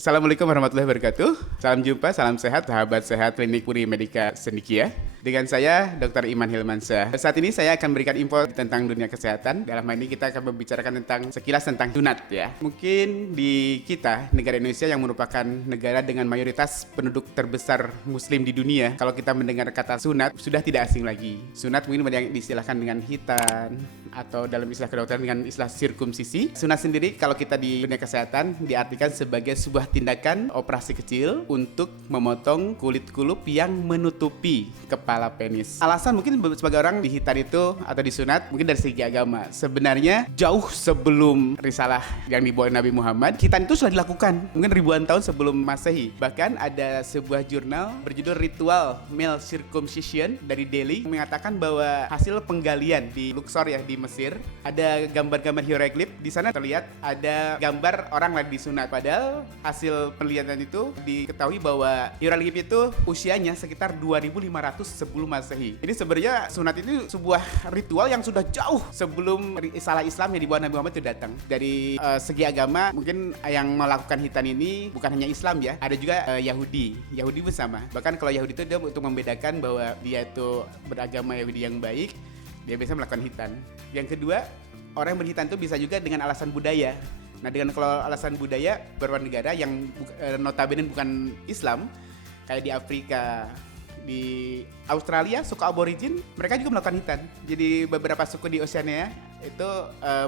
Assalamualaikum warahmatullahi wabarakatuh. Salam jumpa, salam sehat, sahabat sehat Klinik Puri Medika Sendikia. Dengan saya, Dr. Iman Hilmansyah. Saat ini saya akan memberikan info tentang dunia kesehatan. Dalam hal ini kita akan membicarakan tentang sekilas tentang sunat ya. Mungkin di kita, negara Indonesia yang merupakan negara dengan mayoritas penduduk terbesar Muslim di dunia, kalau kita mendengar kata sunat, sudah tidak asing lagi. Sunat mungkin yang diistilahkan dengan hitan, atau dalam istilah kedokteran dengan istilah sirkumsisi. Sunat sendiri kalau kita di dunia kesehatan diartikan sebagai sebuah tindakan operasi kecil untuk memotong kulit kulup yang menutupi kepala penis. Alasan mungkin sebagai orang dihitan itu atau disunat mungkin dari segi agama. Sebenarnya jauh sebelum risalah yang dibawa Nabi Muhammad, hitan itu sudah dilakukan mungkin ribuan tahun sebelum Masehi. Bahkan ada sebuah jurnal berjudul Ritual Male Circumcision dari Delhi mengatakan bahwa hasil penggalian di Luxor ya di Mesir ada gambar-gambar hieroglif. Di sana terlihat ada gambar orang lagi disunat. Padahal hasil penelitian itu diketahui bahwa hieroglif itu usianya sekitar 2500 sebelum Masehi. Jadi sebenarnya sunat itu sebuah ritual yang sudah jauh sebelum risalah Islam yang dibawa Nabi Muhammad itu datang. Dari segi agama mungkin yang melakukan hitan ini bukan hanya Islam ya, ada juga Yahudi pun sama. Bahkan kalau Yahudi itu dia untuk membedakan bahwa dia itu beragama Yahudi yang baik, dia biasa melakukan hitan. Yang kedua, orang yang berhitan itu bisa juga dengan alasan budaya. Nah, dengan kalau alasan budaya beberapa negara yang notabene bukan Islam, kayak di Afrika, di Australia, suku aborigin, mereka juga melakukan hitan. Jadi beberapa suku di Oceania itu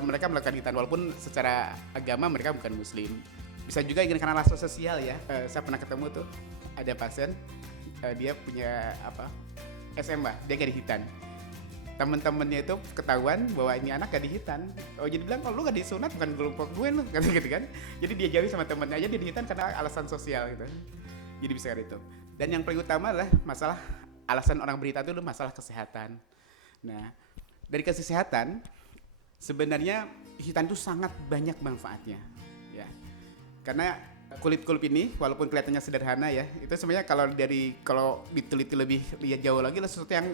mereka melakukan hitan, walaupun secara agama mereka bukan Muslim. Bisa juga karena alasan sosial ya. Saya pernah ketemu tuh, ada pasien, dia punya SMA, dia gak dihitan. Temen-temennya itu ketahuan bahwa ini anak gak dihitan. Oh, jadi bilang, kalau lu gak disunat bukan kelompok gue lu, kata gitu kan. Jadi dia jauhi sama temennya aja, dia dihitan karena alasan sosial gitu. Jadi bisa kayak itu. Dan yang paling utama adalah masalah alasan orang berhitan itu masalah kesehatan. Nah, dari kesehatan sebenarnya hitan itu sangat banyak manfaatnya ya. Karena kulit-kulit ini walaupun kelihatannya sederhana ya, itu sebenarnya kalau diteliti lebih lihat jauh lagi sesuatu yang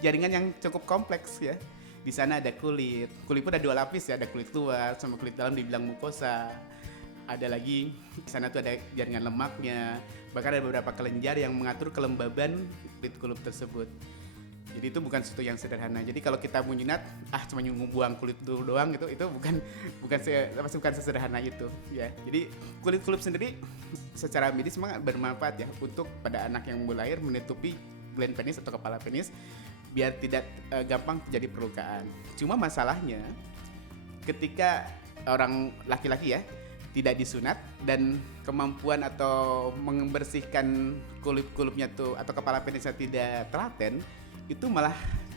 jaringan yang cukup kompleks ya. Di sana ada kulit pun ada 2 lapis ya, ada kulit luar sama kulit dalam dibilang mukosa. Ada lagi di sana tuh ada jaringan lemaknya, bahkan ada beberapa kelenjar yang mengatur kelembaban kulit kulup tersebut. Jadi itu bukan sesuatu yang sederhana. Jadi kalau kita mau nyunat, cuma buang kulit dulu doang gitu, itu bukan sesederhana itu ya. Jadi kulit kulup sendiri secara medis memang bermanfaat ya untuk pada anak yang baru lahir menutupi gland penis atau kepala penis biar tidak gampang terjadi perlukaan. Cuma masalahnya ketika orang laki-laki ya tidak disunat dan kemampuan atau membersihkan kulit-kulupnya tuh atau kepala penisnya tidak telaten, itu malah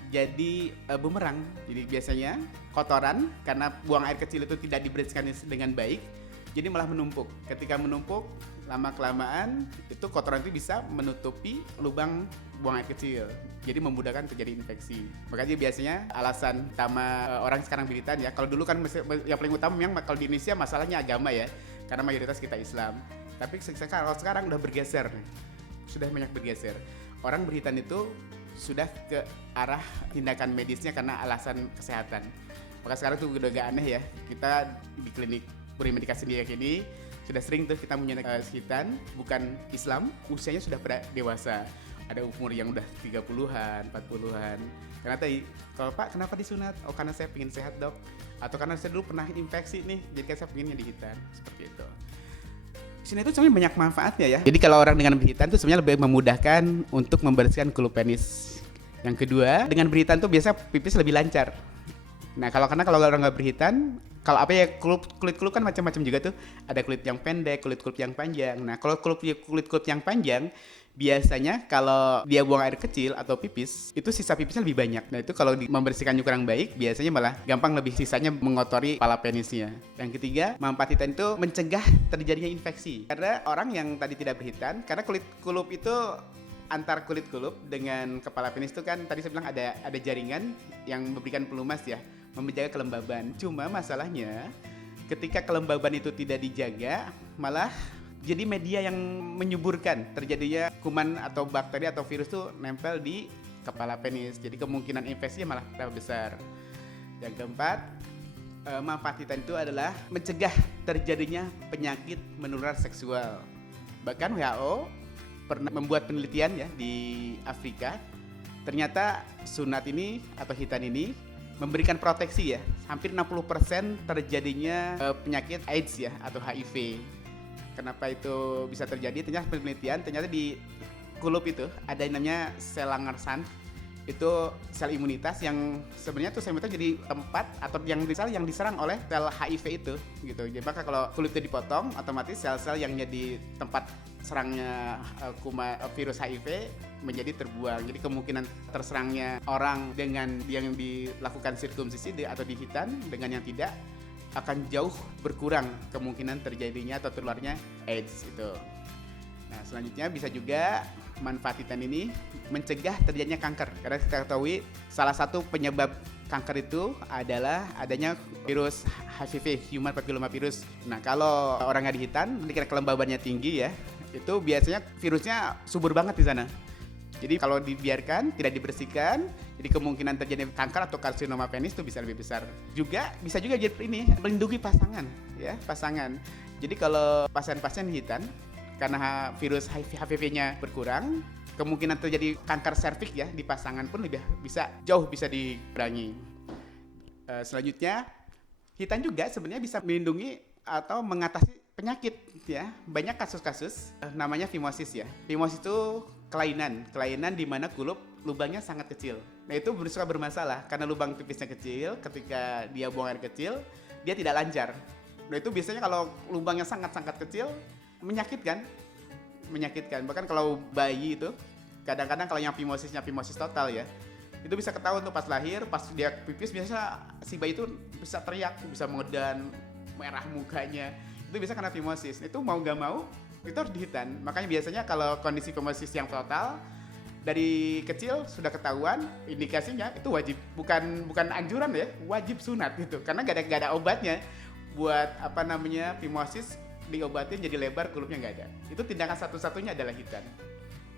jadi bumerang. Jadi biasanya kotoran karena buang air kecil itu tidak dibersihkan dengan baik, jadi malah menumpuk. Ketika menumpuk lama-kelamaan itu kotoran itu bisa menutupi lubang buang air kecil, jadi memudahkan terjadi infeksi. Makanya biasanya alasan utama orang sekarang berhitan ya, kalau dulu kan yang paling utama memang kalau di Indonesia masalahnya agama ya, karena mayoritas kita Islam. Tapi kalau sekarang udah bergeser, sudah banyak bergeser. Orang berhitan itu sudah ke arah tindakan medisnya karena alasan kesehatan. Maka sekarang tuh udah gak aneh ya, kita di klinik Puri Medika Sendikia ini sudah sering tuh kita menyunat hitan bukan Islam, usianya sudah dewasa. Ada umur yang udah 30-an, 40-an. Karena tadi, kalau Pak kenapa disunat? Oh karena saya pengen sehat dok. Atau karena saya dulu pernah infeksi nih, jadi saya pengennya dihitan. Seperti itu. Sini itu sebenarnya banyak manfaatnya ya. Jadi kalau orang dengan berhitan itu sebenarnya lebih memudahkan untuk membersihkan kulup penis. Yang kedua, dengan berhitan tuh biasa pipis lebih lancar. Nah kalau orang nggak berhitan, kulit kulup kan macam-macam juga tuh. Ada kulit yang pendek, kulit yang panjang. Nah kalau kulit yang panjang, biasanya kalau dia buang air kecil atau pipis, itu sisa pipisnya lebih banyak. Nah itu kalau membersihkannya kurang baik, biasanya malah gampang lebih sisanya mengotori kepala penisnya. Yang ketiga, manfaat hitan itu mencegah terjadinya infeksi. Karena orang yang tadi tidak berhitan, karena kulit kulup itu antar kulit kulup dengan kepala penis itu kan tadi saya bilang ada jaringan yang memberikan pelumas ya, menjaga kelembaban. Cuma masalahnya ketika kelembaban itu tidak dijaga, malah jadi media yang menyuburkan terjadinya kuman atau bakteri atau virus tuh nempel di kepala penis. Jadi kemungkinan infeksinya malah tambah besar. Yang keempat, Manfaat hitan itu adalah mencegah terjadinya penyakit menular seksual. Bahkan WHO pernah membuat penelitian ya di Afrika. Ternyata sunat ini atau hitan ini memberikan proteksi ya, hampir 60% terjadinya penyakit AIDS ya atau HIV. Kenapa itu bisa terjadi? Ternyata di kulup itu ada yang namanya sel Langerhans. Itu sel imunitas yang sebenarnya tuh sel imunitas jadi tempat atau yang diserang oleh sel HIV itu gitu. Jadi maka kalau kulit itu dipotong, otomatis sel-sel yang jadi tempat serangnya virus HIV menjadi terbuang. Jadi kemungkinan terserangnya orang dengan yang dilakukan sirkumsisi atau dihitan dengan yang tidak akan jauh berkurang kemungkinan terjadinya atau tertularnya AIDS itu. Nah, selanjutnya bisa juga manfaat hitan ini mencegah terjadinya kanker. Karena kita ketahui salah satu penyebab kanker itu adalah adanya virus HPV, Human Papillomavirus. Nah, kalau orangnya dihitan, ketika kelembabannya tinggi ya, itu biasanya virusnya subur banget di sana. Jadi kalau dibiarkan, tidak dibersihkan, jadi kemungkinan terjadi kanker atau karsinoma penis itu bisa lebih besar. Bisa juga jadi ini melindungi pasangan, ya pasangan. Jadi kalau pasien-pasien hitan karena virus HPV-nya berkurang, kemungkinan terjadi kanker serviks ya di pasangan pun jauh bisa dikurangi. Selanjutnya, hitan juga sebenarnya bisa melindungi atau mengatasi penyakit ya. Banyak kasus-kasus namanya fimosis ya. Fimosis itu kelainan di mana kulup lubangnya sangat kecil. Nah, itu suka bermasalah karena lubang pipisnya kecil, ketika dia buang air kecil, dia tidak lancar. Nah, itu biasanya kalau lubangnya sangat-sangat kecil menyakitkan. Bahkan kalau bayi itu kadang-kadang kalau yang fimosis total ya, itu bisa ketahuan tuh pas lahir, pas dia pipis biasa si bayi itu bisa teriak, bisa mengedan, merah mukanya. Itu bisa karena fimosis. Itu mau gak mau itu harus dihitan. Makanya biasanya kalau kondisi fimosis yang total dari kecil sudah ketahuan, indikasinya itu wajib, bukan anjuran ya, wajib sunat gitu. Karena gak ada obatnya buat fimosis diobatin jadi lebar, kulupnya nggak ada. Itu tindakan satu-satunya adalah hitan.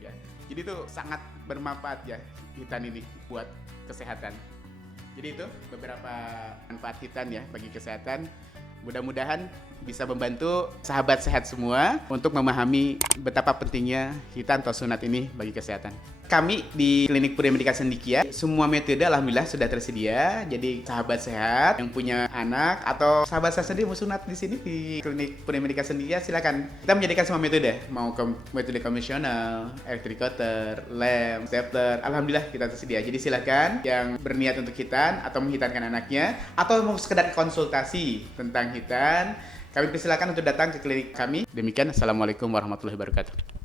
Ya, jadi itu sangat bermanfaat ya hitan ini buat kesehatan. Jadi itu beberapa manfaat hitan ya bagi kesehatan. Mudah-mudahan bisa membantu sahabat sehat semua untuk memahami betapa pentingnya hitan atau sunat ini bagi kesehatan. Kami di Klinik Puri Medika Cendekia, semua metode alhamdulillah sudah tersedia. Jadi sahabat sehat yang punya anak atau sahabat saya sendiri mau sunat di sini di Klinik Puri Medika Cendekia, silakan. Kita menyediakan semua metode, mau metode konvensional, electric cutter, lem, stapler, alhamdulillah kita tersedia. Jadi silakan yang berniat untuk hitan atau menghitankan anaknya atau mau sekedar konsultasi tentang hitan, kami persilakan untuk datang ke klinik kami. Demikian, assalamualaikum warahmatullahi wabarakatuh.